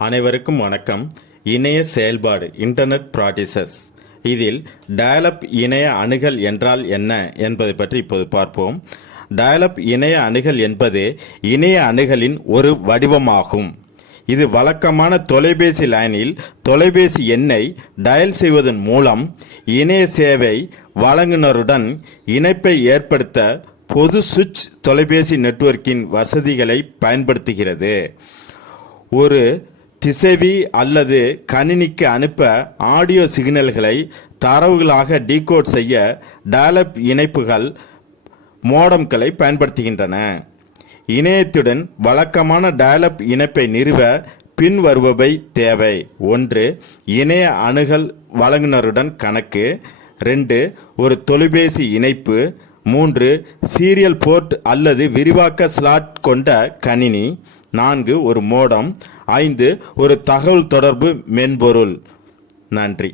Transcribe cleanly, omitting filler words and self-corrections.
அனைவருக்கும் வணக்கம். இணைய செயல்பாடு இன்டர்நெட் ப்ராக்டிசஸ். இதில் டயல்-அப் இணைய அணுகல் என்றால் என்ன என்பதை பற்றி இப்போது பார்ப்போம். டயல்-அப் இணைய அணுகல் என்பது இணைய அணுகலின் ஒரு வடிவமாகும். இது வழக்கமான தொலைபேசி லைனில் தொலைபேசி எண்ணை டயல் செய்வதன் மூலம் இணைய சேவை வழங்குனருடன் இணைப்பை ஏற்படுத்த பொது சுவிட்ச் தொலைபேசி நெட்வொர்க்கின் வசதிகளை பயன்படுத்துகிறது. ஒரு திசைவி அல்லது கணினிக்கு அனுப்ப ஆடியோ சிக்னல்களை தரவுகளாக டீகோட் செய்ய டயல்-அப் இணைப்புகள் மோடம்களை பயன்படுத்துகின்றன. இணையத்துடன் வழக்கமான டயல்-அப் இணைப்பை நிறுவ பின்வருபவை தேவை. 1. இணைய அணுகல் வழங்குனருடன் கணக்கு. 2. ஒரு தொலைபேசி இணைப்பு. 3. சீரியல் போர்ட் அல்லது விரிவாக்க ஸ்லாட் கொண்ட கணினி. 4. ஒரு மோடம். 5. ஒரு தகவல் தொடர்பு மென்பொருள். நன்றி.